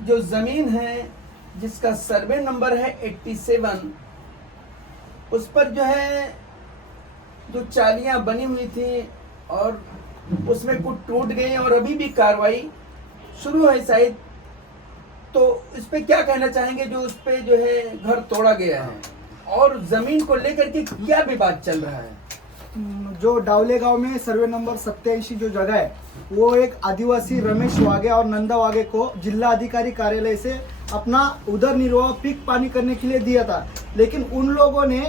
जो ज़मीन है जिसका सर्वे नंबर है 87, उस पर जो है जो चालियाँ बनी हुई थी और उसमें कुछ टूट गई और अभी भी कार्रवाई शुरू है शायद, तो इस पे क्या कहना चाहेंगे जो उस पे जो है घर तोड़ा गया है और ज़मीन को लेकर के क्या विवाद चल रहा है? जो डावले गांव में सर्वे नंबर 87 जो जगह है वो एक आदिवासी रमेश वागे और नंदा वागे को जिला अधिकारी कार्यालय से अपना उधर निर्वाह पीक पानी करने के लिए दिया था। लेकिन उन लोगों ने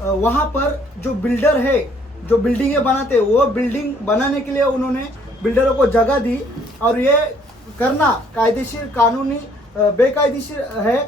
वहां पर जो बिल्डर है जो बिल्डिंगें बनाते हैं वो बिल्डिंग बनाने के लिए उन्होंने बिल्डरों को जगह दी और ये करना कायदेशीर कानूनी बेकायदेशीर है।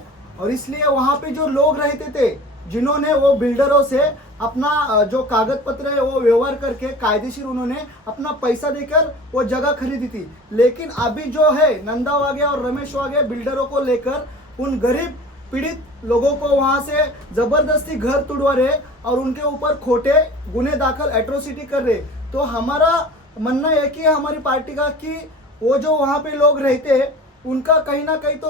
और इसलिए वहाँ पे जो लोग रहते थे जिन्होंने वो बिल्डरों से अपना जो कागज पत्र है वो व्यवहार करके कायदेशीर उन्होंने अपना पैसा देकर वो जगह खरीदी थी। लेकिन अभी जो है नंदा वागे और रमेश वागे बिल्डरों को लेकर उन गरीब पीड़ित लोगों को वहां से जबरदस्ती घर तुड़वा रहे और उनके ऊपर खोटे गुने दाखिल एट्रोसिटी कर रहे। तो हमारा मानना है कि हमारी पार्टी का कि वो जो वहाँ पे लोग रहते हैं उनका कहीं ना कहीं तो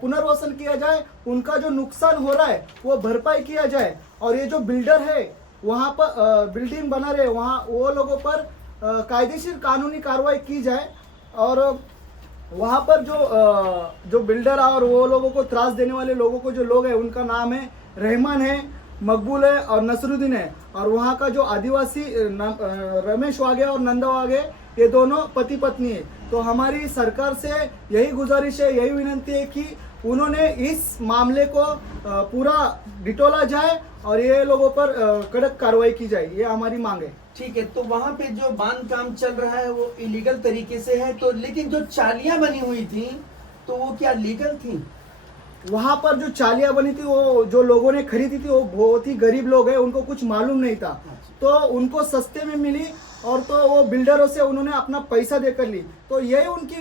पुनर्वसन किया जाए, उनका जो नुकसान हो रहा है वो भरपाई किया जाए। और ये जो बिल्डर है वहाँ पर बिल्डिंग बना रहे वहाँ वो लोगों पर कायदेशीर कानूनी कार्रवाई की जाए। और वहाँ पर जो बिल्डर और वो लोगों को त्रास देने वाले लोगों को जो लोग हैं उनका नाम है रहमान है, मकबूल है और नसरुद्दीन है। और वहाँ का जो आदिवासी रमेश वागे और नंदा वागे ये दोनों पति पत्नी है। तो हमारी सरकार से यही गुजारिश है, यही विनंती है कि उन्होंने इस मामले को पूरा डिटोला जाए और ये लोगों पर कड़क कार्रवाई की जाए, ये हमारी मांग है। ठीक है, तो वहाँ पे जो बांध काम चल रहा है वो इलीगल तरीके से है, तो लेकिन जो चालियाँ बनी हुई थी तो वो क्या लीगल थी? वहाँ पर जो चालियाँ बनी थी वो जो लोगों ने खरीदी थी वो बहुत ही गरीब लोग हैं, उनको कुछ मालूम नहीं था तो उनको सस्ते में मिली और तो वो बिल्डरों से उन्होंने अपना पैसा देकर ली। तो ये उनकी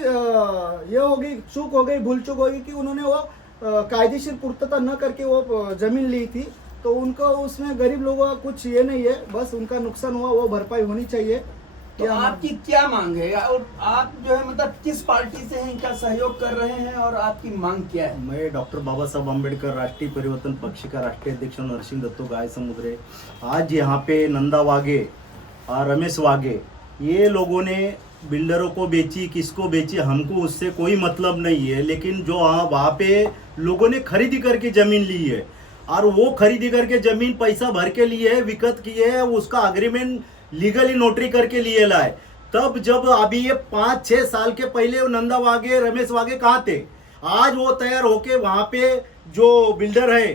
ये हो गई चूक हो गई, भूल चूक होगी कि उन्होंने वो कायदेशीर पूर्तता न करके वो जमीन ली थी। तो उनको उसमें गरीब लोगों का कुछ ये नहीं है, बस उनका नुकसान हुआ वो भरपाई होनी चाहिए। तो आपकी क्या मांग है और आप जो है मतलब किस पार्टी से हैं, इनका सहयोग कर रहे हैं और आपकी मांग क्या है? मैं डॉक्टर बाबा साहब अम्बेडकर राष्ट्रीय परिवर्तन पक्ष का राष्ट्रीय अध्यक्ष नरसिंह दत्तो गाय समुद्रे। आज यहाँ पे नंदा वागे और रमेश वागे ये लोगों ने बिल्डरों को बेची, किसको बेची हमको उससे कोई मतलब नहीं है। लेकिन जो वहाँ पे लोगों ने खरीदी करके ज़मीन ली है और वो खरीदी करके ज़मीन पैसा भर के लिए है, विकत किए है, उसका अग्रीमेंट लीगली नोटरी करके लिए लाए। तब जब अभी ये 5-6 साल के पहले नंदा वागे रमेश वागे कहाँ थे? आज वो तैयार होके वहाँ पे जो बिल्डर है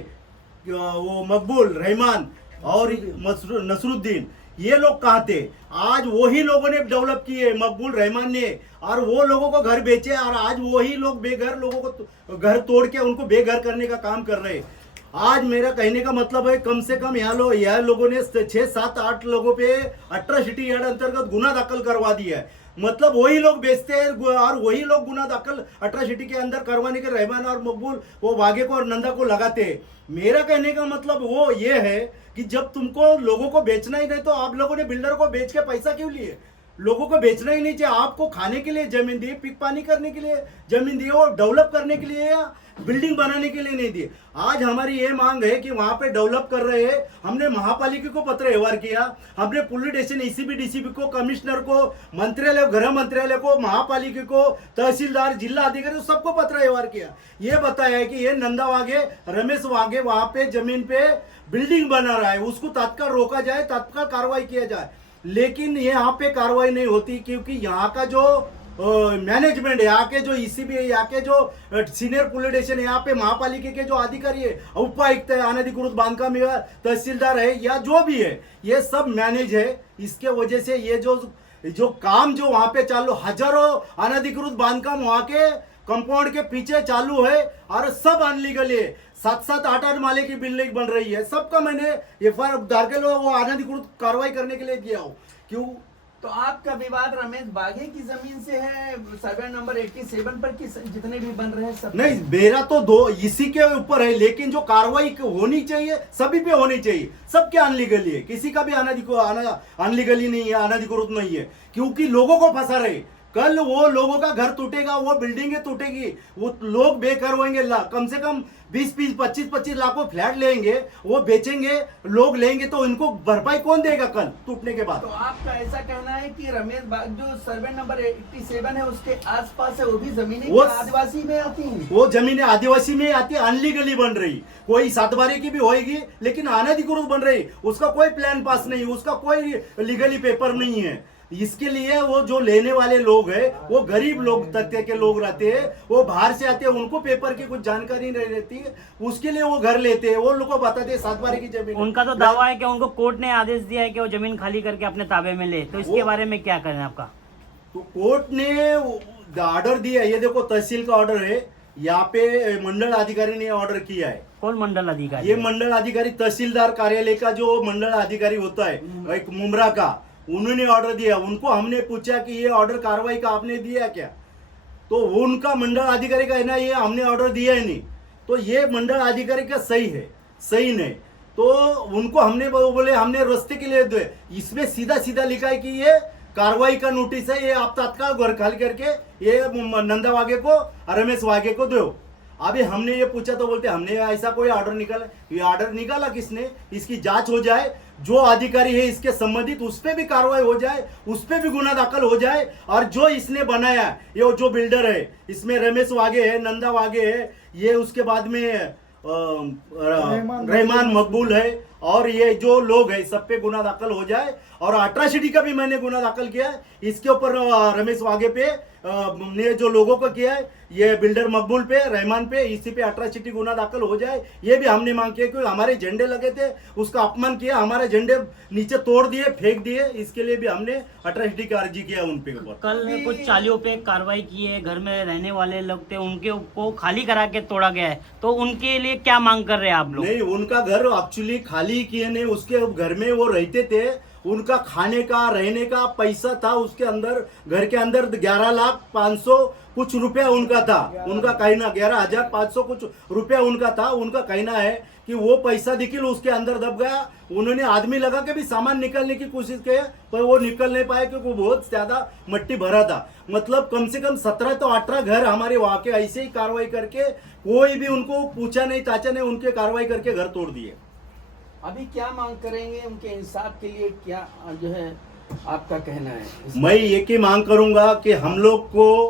वो मकबूल रहमान और नसरुद्दीन ये लोग कहाँ थे? आज वही लोगों ने डेवलप किए, मकबूल रहमान ने, और वो लोगों को घर बेचे और आज वही लोग बेघर लोगों को घर तोड़ के उनको बेघर करने का काम कर रहे हैं। आज मेरा कहने का मतलब है कम से कम यहाँ लोगों ने 6-7-8 लोगों पे अट्रॉसिटी एक्ट अंतर्गत गुना दाखिल करवा दिया है। मतलब वही लोग बेचते हैं और वही लोग गुना दाखिल अट्रॉसिटी के अंदर करवाने के रहमान और मकबूल वो वागे को और नंदा को लगाते हैं। मेरा कहने का मतलब वो ये है कि जब तुमको लोगों को बेचना ही नहीं तो आप लोगों ने बिल्डर को बेच के पैसा क्यों लिए? लोगों को बेचना ही नहीं चाहिए। आपको खाने के लिए जमीन दी, पीक पानी करने के लिए जमीन दी, और डेवलप करने के लिए या बिल्डिंग बनाने के लिए नहीं दी। आज हमारी ये मांग है कि वहां पे डेवलप कर रहे हैं। हमने महापालिका को पत्र व्यवहार किया, हमने पुलिस स्टेशन ईसीबी डीसीपी को, कमिश्नर को, मंत्रालय, गृह मंत्रालय को, महापालिका को, तहसीलदार, जिला अधिकारी सबको पत्र व्यवहार किया। ये बताया है कि ये नंदा वागे रमेश वागे वहां पे जमीन पे बिल्डिंग बना रहा है, उसको तत्काल रोका जाए, तत्काल कार्रवाई किया जाए। लेकिन यहाँ पे कार्रवाई नहीं होती क्योंकि यहाँ का जो मैनेजमेंट है, यहाँ के जो ईसीबी है, यहाँ के जो सीनियर पुलिस स्टेशन है, यहाँ पे महापालिका के जो अधिकारी है, उपायुक्त है, अनधिकृत बांधकाम तहसीलदार है या जो भी है, ये सब मैनेज है। इसके वजह से ये जो काम जो वहाँ पे चालू, हजारों अनधिकृत बांधकाम वहाँ के कंपाउंड के पीछे चालू है और सब अनलीगल है। 7-7, 8-8 माले की बिल्डिंग बन रही है। सबका मैंने एफआईआर डाल के वो अनधिकृत कार्रवाई करने के लिए दिया हूँ। क्यों? तो आपका विवाद रमेश बाघे की जमीन से है, सर्वे नंबर 87 पर कि जितने भी बन रहे हैं सब? नहीं, मेरा तो दो इसी के ऊपर है, लेकिन जो कार्रवाई होनी चाहिए सभी पे होनी चाहिए। सबके अनलीगली है, किसी का भी अनलीगली नहीं है, अनधिकृत नहीं है, क्योंकि लोगों को फंसा रहे। कल वो लोगों का घर टूटेगा, वो बिल्डिंगें टूटेगी, वो लोग बेघर होंगे, कम से कम 20-20, 25-25 लाख को फ्लैट लेंगे, वो बेचेंगे, लोग लेंगे, तो इनको भरपाई कौन देगा कल टूटने के बाद? तो आपका ऐसा कहना है कि रमेश बाग जो सर्वे नंबर 87 है उसके आसपास है वो भी जमीनें वो क्या आदिवासी में आती हैं? वो जमीनें आदिवासी में आती, अनलीगली बन रही, कोई सातबारी की भी होगी लेकिन अनधिकृत बन रही, उसका कोई प्लान पास नहीं, उसका कोई लीगली पेपर नहीं है। इसके लिए वो जो लेने वाले लोग हैं वो गरीब लोग तबके के लोग रहते हैं, वो बाहर से आते हैं, उनको पेपर की कुछ जानकारी नहीं रहती है, उसके लिए वो घर लेते हैं, वो लोग को बताते हैं सातबारी की जमीन। उनका तो दावा है कि उनको कोर्ट ने आदेश दिया है कि वो जमीन खाली करके अपने ताबे में ले, तो इसके बारे में क्या कहना है आपका? तो कोर्ट ने ऑर्डर दिया, ये देखो तहसील का ऑर्डर है, यहाँ पे मंडल अधिकारी ने ऑर्डर किया है। कौन मंडल अधिकारी? ये मंडल अधिकारी तहसीलदार कार्यालय का जो मंडल अधिकारी होता है एक मुमरा का, उन्होंने ऑर्डर दिया। उनको हमने पूछा कि ये ऑर्डर कार्रवाई का आपने दिया क्या, तो उनका मंडल अधिकारी का है ना, ये हमने ऑर्डर दिया ही नहीं, तो ये मंडल अधिकारी का सही है, सही नहीं, तो उनको हमने बोले हमने रास्ते के लिए दे, इसमें सीधा सीधा लिखा है कि ये कार्रवाई का नोटिस है, ये आप तत्काल घर खाली करके ये नंदा वागे को, रमेश वागे को दो। अभी हमने ये पूछा तो बोलते हमने ऐसा कोई ऑर्डर निकाला, ये ऑर्डर निकाला किसने, इसकी जांच हो जाए, जो अधिकारी है इसके संबंधित उस पर भी कार्रवाई हो जाए, उस पर भी गुना दाखिल हो जाए, और जो इसने बनाया ये जो बिल्डर है, इसमें रमेश वागे है, नंदा वागे है, ये उसके बाद में रहमान मकबूल है, और ये जो लोग है सब पे गुना दाखिल हो जाए। और अट्रॉसिटी का भी मैंने गुना दाखिल किया है इसके ऊपर, रमेश वागे पे ने जो लोगों को किया है, ये बिल्डर मकबूल पे, रहमान पे, इसी पे अट्रॉसिटी गुना दाखिल हो जाए, ये भी हमने मांग किया। क्योंकि हमारे झंडे लगे थे, उसका अपमान किया, हमारे झंडे नीचे तोड़ दिए, फेंक दिए, इसके लिए भी हमने अट्रॉसिटी का अर्जी किया उन पे ऊपर। कल कुछ चालियों पे कार्रवाई की है, घर में रहने वाले लोग थे उनके को खाली करा के तोड़ा गया है, तो उनके लिए क्या मांग कर रहे हैं आप लोग? नहीं, उनका घर एक्चुअली खाली किए नहीं, उसके घर में वो रहते थे, उनका खाने का रहने का पैसा था उसके अंदर, घर के अंदर 11,500,000 कुछ रुपया उनका था, उनका कहना 11,500 कुछ रुपया उनका था। उनका कहना है कि वो पैसा दिखिल उसके अंदर दब गया, उन्होंने आदमी लगा के भी सामान निकालने की कोशिश की पर वो निकल नहीं पाया क्योंकि वो बहुत ज्यादा मट्टी भरा था। मतलब कम से कम 17 तो 18 घर हमारे वहां के ऐसे ही कार्रवाई करके, कोई भी उनको पूछा नहीं ताचा नहीं, उनके कार्रवाई करके घर तोड़ दिए। अभी क्या मांग करेंगे उनके इंसाफ के लिए, क्या जो है आपका कहना है? मैं एक ही मांग करूंगा कि हम लोग को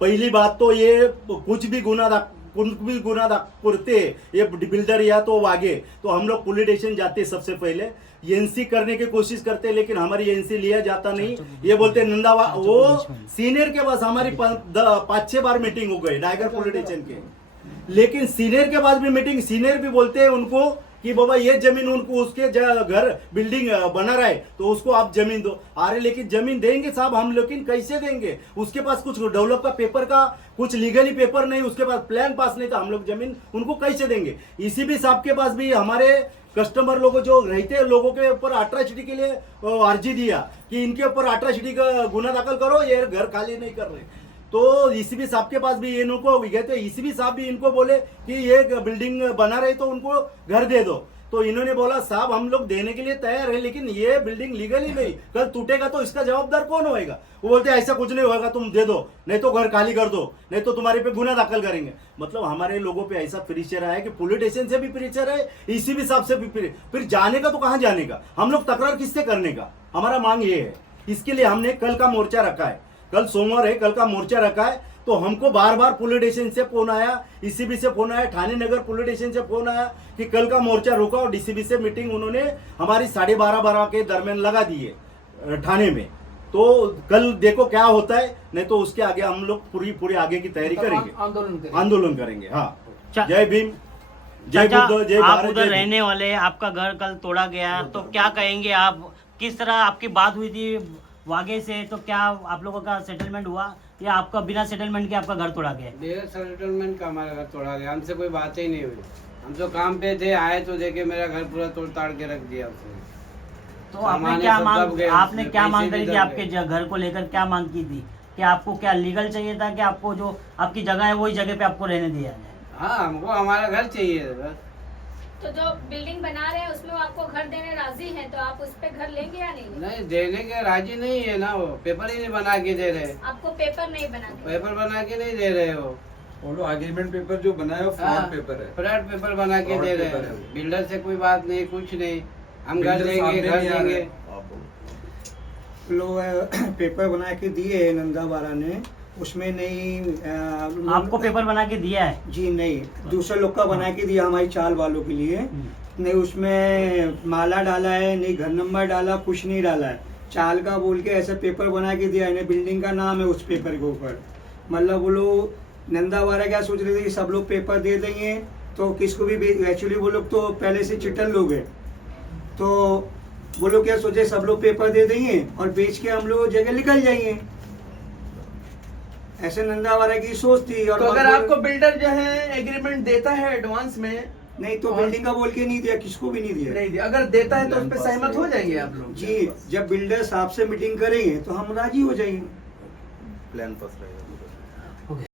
पहली बात तो ये कुछ भी गुना करते, ये बिल्डर या तो वागे, तो हम लोग पुलिस स्टेशन जाते, सबसे पहले एनसी करने की कोशिश करते, लेकिन हमारी एनसी लिया जाता नहीं। ये बोलते नंदा वो सीनियर के पास हमारी 5-6 बार मीटिंग हो गई डायगर पुलिस स्टेशन के, लेकिन सीनियर के बाद भी मीटिंग, सीनियर भी बोलते हैं उनको कि बाबा ये जमीन उनको उसके घर बिल्डिंग बना रहा है तो उसको आप जमीन दो। अरे लेकिन जमीन देंगे साहब हम, लेकिन कैसे देंगे? उसके पास कुछ डेवलप का पेपर का कुछ लीगली पेपर नहीं, उसके पास प्लान पास नहीं, तो हम लोग जमीन उनको कैसे देंगे? इसी भी साहब के पास भी हमारे कस्टमर लोग जो रहते हैं लोगों के ऊपर अट्रॉसिटी के लिए अर्जी दिया कि इनके ऊपर अट्रॉसिटी का गुना दाखिल करो, ये घर खाली नहीं कर रहे। तो ईसीबी साहब के पास भी इनको गए थे, ईसीबी साहब भी इनको बोले कि ये बिल्डिंग बना रहे तो उनको घर दे दो, तो इन्होंने बोला साहब हम लोग देने के लिए तैयार है, लेकिन ये बिल्डिंग लीगल ही नहीं, कल टूटेगा तो इसका जवाबदार कौन होएगा? वो बोलते ऐसा कुछ नहीं होगा, तुम दे दो, नहीं तो घर खाली कर दो, नहीं तो तुम्हारे पे गुना दाखिल करेंगे। मतलब हमारे लोगों पे ऐसा प्रेशर है कि पुलिस स्टेशन से भी प्रेशर है, ईसीबी साहब से भी फिर जाने का तो कहाँ जाने का, हम लोग तकरार किससे करने का? हमारा मांग ये है, इसके लिए हमने कल का मोर्चा रखा है, कल सोमवार है, कल का मोर्चा रखा है। तो हमको बार बार पुलिस स्टेशन से फोन आया, ईसीबी से फोन आया, थाने नगर पुलिस स्टेशन से फोन आया कि कल का मोर्चा रुका, और डीसीबी से मीटिंग उन्होंने हमारी 12:30 के दरमियान लगा दी है थाने में। तो कल देखो क्या होता है, नहीं तो उसके आगे हम लोग पूरी आगे की तैयारी करेंगे, आंदोलन करेंगे। हाँ, जय भीम, जय बुद्ध, जय आप भारत। उधर रहने वाले, आपका घर कल तोड़ा गया, तो क्या कहेंगे आप? किस तरह आपकी बात हुई थी वागे से, तो क्या आप लोगों का सेटलमेंट हुआ या आपका बिना सेटलमेंट के आपका घर तोड़ा गया? मेरा सेटलमेंट का हमारा घर तोड़ा गया, हमसे कोई बात ही नहीं हुई। हम तो काम पे थे, आए तो देखे मेरा घर पूरा तोड़ ताड़ के रख दिया उसने। तो आपने क्या मांग करी थी? आपके घर को लेकर क्या मांग की थी कि आपको क्या लीगल चाहिए था कि आपको जो आपकी जगह है वही जगह पे आपको रहने दिया जाए? हाँ, हमको हमारा घर चाहिए बस। तो जो बिल्डिंग बना रहे हैं उसमें वो आपको घर देने राजी हैं, तो आप उस पे घर लेंगे या नहीं लेंगे? नहीं, देने के राजी नहीं है ना, वो पेपर ही नहीं बना के दे रहे, आपको पेपर नहीं बना के? पेपर बना के नहीं दे रहे हो। वो लोग एग्रीमेंट पेपर जो बनाया वो फ्रॉड पेपर है, फ्रॉड पेपर बना के Fraud दे रहे paper हैं। है। बिल्डर से कोई बात नहीं, कुछ नहीं, हम घर बिल्डर देंगे, सामने घर नहीं आ रहे। देंगे। आप लोग पेपर बना के दिए है नंदावारा ने, उसमें नहीं आपको पेपर बना के दिया है? जी नहीं, दूसरे लोग का बना के दिया हमारी चाल वालों के लिए। नहीं उसमें माला डाला है, नहीं घर नंबर डाला, कुछ नहीं डाला है, चाल का बोल के ऐसा पेपर बना के दिया है, बिल्डिंग का नाम है उस पेपर के ऊपर। मतलब वो लोग नंदावारा क्या सोच रहे थे कि सब लोग पेपर दे देंगे तो किसको भी, एक्चुअली वो लोग तो पहले से चिट्टल लोग हैं, तो वो लोग क्या सोचे सब लोग पेपर दे देंगे और बेच के हम लोग जगह निकल जाएंगे, ऐसे नंदावारा की सोच थी। और तो अगर आपको बिल्डर जो है एग्रीमेंट देता है एडवांस में, नहीं तो बिल्डिंग का बोल के नहीं दिया, किसको भी नहीं दिया। नहीं दिया, अगर देता है तो उस पर सहमत हो जाएंगे आप लोग? जी, जब बिल्डर साहब से मीटिंग करेंगे तो हम राजी हो जाएंगे। प्लान पास रहेगा।